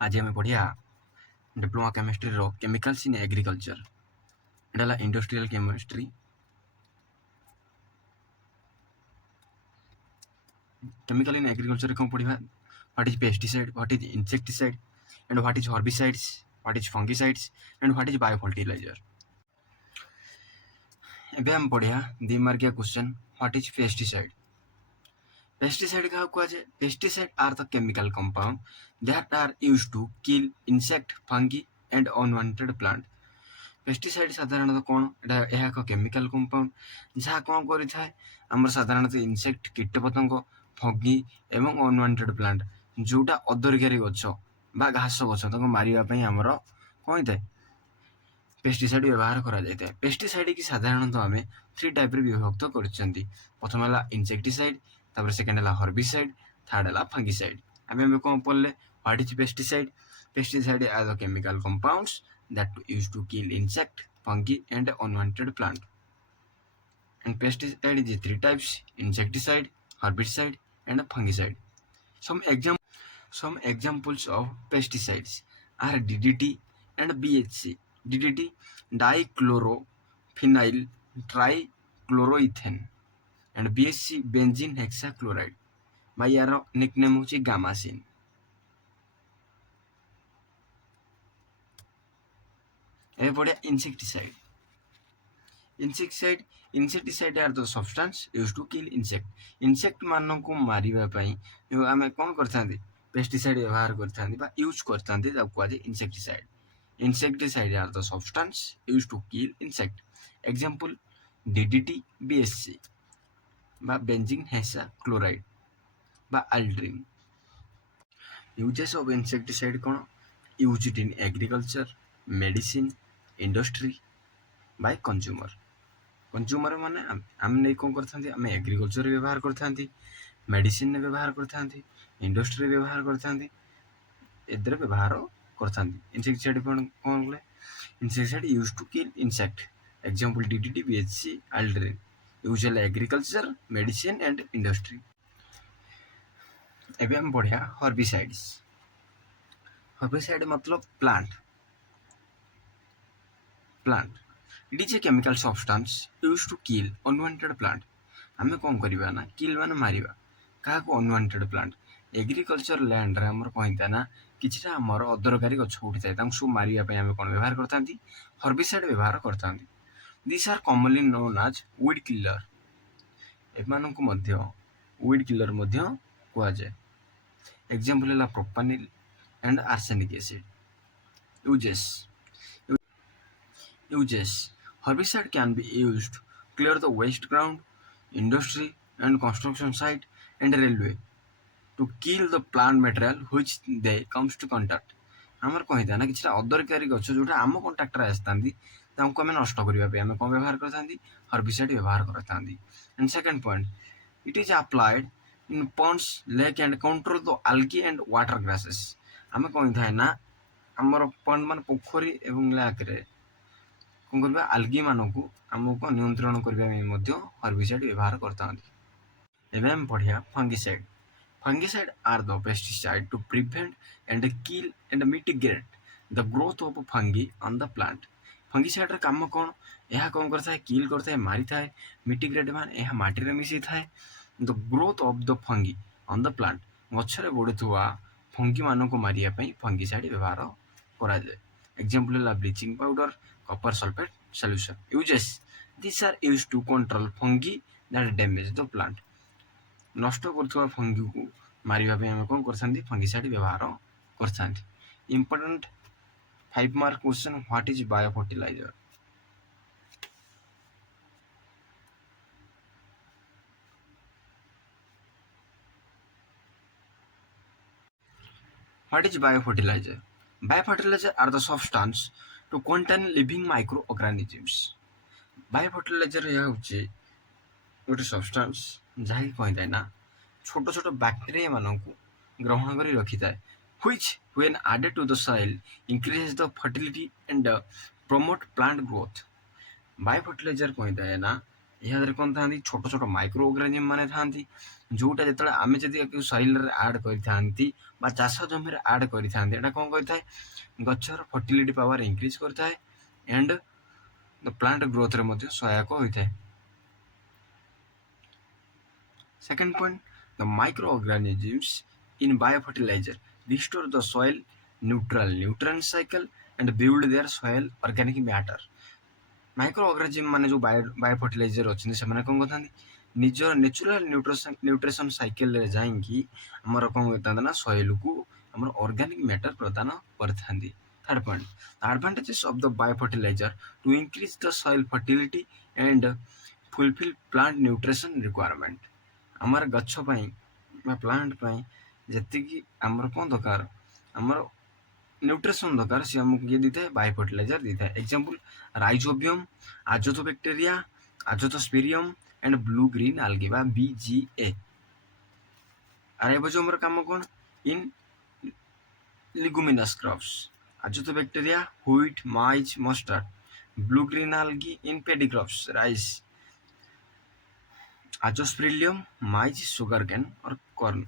आज आम पढ़िया डिप्लोमा केमिस्ट्री रो केमिकल्स इन एग्रीकल्चर एटा industrial chemistry chemical in agriculture कौन पढ़ा what is pesticide what is insecticide and what is herbicides what is fungicides and what is biofertilizer. एबे हम पढ़िया 2 मार्किया question what is pesticide. Pesticide क्या कहुए pesticide are the chemical compound that are used to kill insect fungi and unwanted plant. Pesticide साधारणतः कौन यह एक केमिकल कंपाउंड जहाँ कौन करें आम साधारणतः इंसेक्ट कीटपतंग फंगी एवं अनवांटेड प्लांट जोटा अदरकारी गछ बा घास गछ मारे आमर कौन होता है पेस्टिसाइड व्यवहार करा जाता है। पेस्टिसाइड की साधारणतः आम 3 टाइप विभक्त कर प्रथम है इंसेक्टिसाइड तापर सेकेंड है हर्बिसाइड थर्ड है फंगिसाइड। आम कौन पढ़ले what is pesticide. Pesticide are the chemical compounds that used to kill insect, fungi and unwanted plant. And pesticide is 3 types: insecticide, herbicide and fungicide. Some examples of pesticides are DDT and BHC. DDT dichlorophenyl trichloroethane and BHC benzene hexachloride. by यार nickname होची गामासिन। ଏବେ ପଡ଼ିଆ insecticide। Insecticide are the substance used to kill insect ମାନଙ୍କୁ ମାରିବା ପାଇଁ ଆମେ କ'ଣ କରିଥାନ୍ତି pesticide ବ୍ୟବହାର କରିଥାନ୍ତି ବା ୟୁଜ୍ କରିଥାନ୍ତି ତାକୁ କୁହାଯାଏ insecticide। Insecticide are the substance used to kill insect. Example DDT, BSC ବା benzene hexachloride ବା aldrin। Uses of insecticide କ'ଣ used in agriculture, medicine, industry by consumer. Consumer माने आम नहीं कौन करते आम एग्रीकल्चर व्यवहार करते मेडिसिन व्यवहार करते इंडस्ट्री व्यवहार करते एदर व्यवहार करते। इंसेक्टिसाइड कौन बोले insecticide use to kill insect. Example DDT, BHC, aldrin. Usual agriculture, medicine and industry. एबे हम बढ़िया हर्बिसाइड्स। हर्बिसाइड मतलब plant. It is a chemical substance used to kill unwanted plant. आमे कौन करिबा ना किल माने मारिबा का को unwanted plant। एग्रीकल्चर लैंड रे हमर कहिता ना किछटा हमर अदरकारी गछ उठी थाए तांसु मारिबा पय आमे कोन व्यवहार करतांती हर्बिसाइड व्यवहार करतांती। This are commonly known as weed killer. एमानन को मध्य वीड किलर मध्य कुआ जाय। एग्जांपल है propanil and arsenic acid. Uses herbicide can be used to clear the waste ground, industry and construction site and railway to kill the plant material which they comes to contact. हमर कहिता ना किछटा अदरकारी गछ जोटा आम contact रे आस्तांदी तांको हमें नष्ट करिबा पे हमें कोन व्यवहार करतांदी हर्बिसाइड व्यवहार करतांदी। And second point it is applied in ponds, lake and control the algae and water grasses. हमें कहिता है ना हमर पॉन्ड मान पोखरी एवं लेक रे कौन करबा आल्गी मानकु हमको नियंत्रण करबा हर्बिसाइड व्यवहार करता। एबे हम पढ़िया fungicide. Fungicide are the pesticide to prevent and kill and mitigate the growth of fungi on the plant. Fungicide रा काम कौन यह कौन करता है किल करता है मारी थाए मिटिगेट मान यह माटी रे मिसी थाए the growth of the fungi on the plant गछरे बढ़ुवा फंगी मानक मारिया पई फंगिसाइड व्यवहार करा जाय। एग्जांपल है bleaching powder, copper sulfate solution. Uses these are used to control fungi that damage the plant. नष्ट करथुवा फंगी को मारिबा पे हम कोन करथांती फंगिसाइड व्यवहार करथांती। Important 5 mark question what is biofertilizer. What is biofertilizer? Biofertilizer are the substance to contain living microorganisms. Biofertilizer यह होचे गोटे सब्सटेंस जहाँ कि कही ना छोट छोट बैक्टेरिया मानक ग्रहण कर रखी थाए which when added to the soil increases the fertility and promote plant growth. Biofertilizer कही ना ଏହାଦ୍ୱାରା କ'ଣ ଥାନ୍ତି, ଛୋଟ ଛୋଟ ମାଇକ୍ରୋ ଅର୍ଗାନିଜମ୍ ମାନେ ଥାନ୍ତି, ଯେଉଁଟା ଯେତେବେଳେ ଆମେ ଯଦି ସଏଲ୍ରେ ଆଡ଼୍ କରିଥାନ୍ତି ବା ଚାଷ ଜମିରେ ଆଡ଼୍ କରିଥାନ୍ତି, ଏଇଟା କ'ଣ କରିଥାଏ, ଗଛର ଫର୍ଟିଲିଟି ପାୱାର ଇନକ୍ରିଜ୍ କରିଥାଏ ଆଣ୍ଡ ଦ ପ୍ଲାଣ୍ଟ ଗ୍ରୋଥରେ ମଧ୍ୟ ସହାୟକ ହୋଇଥାଏ। Second point, the microorganisms in biofertilizer restore the soil neutral nutrient cycle and build their soil organic matter. Micro organism ମାନେ ଯେଉଁ ବାୟୋଫର୍ଟିଲାଇଜର ଅଛନ୍ତି ସେମାନେ କ'ଣ କରିଥାନ୍ତି, ନିଜର ନ୍ୟାଚୁରାଲ ନ୍ୟୁଟ୍ରିସନ୍ ସାଇକେଲରେ ଯାଇକି ଆମର କ'ଣ କରିଥାନ୍ତି ନା ସଏଲକୁ ଆମର ଅର୍ଗାନିକ୍ ମ୍ୟାଟର ପ୍ରଦାନ କରିଥାନ୍ତି। Third point, the advantages of the biofertilizer to increase the soil fertility and fulfill plant nutrition requirement. ଆମର ଗଛ ପାଇଁ ବା ପ୍ଲାଣ୍ଟ ପାଇଁ ଯେତିକି ଆମର କ'ଣ ଦରକାର, ଆମର ନ୍ୟୁଟ୍ରିସନ୍ ଦରକାର, ସେ ଆମକୁ କିଏ ଦେଇଥାଏ, ବାୟୋଫର୍ଟିଲାଇଜର ଦେଇଥାଏ। Example, rhizobium, azotobacteria, azospirillum and blue green algae ବା BGA। ରାଇଜୋବିୟମର କାମ କ'ଣ, in leguminous crops, azotobacteria wheat, maize, mustard, blue green algae in paddy crops, rice, azospirillum, maize, sugarcane or corn।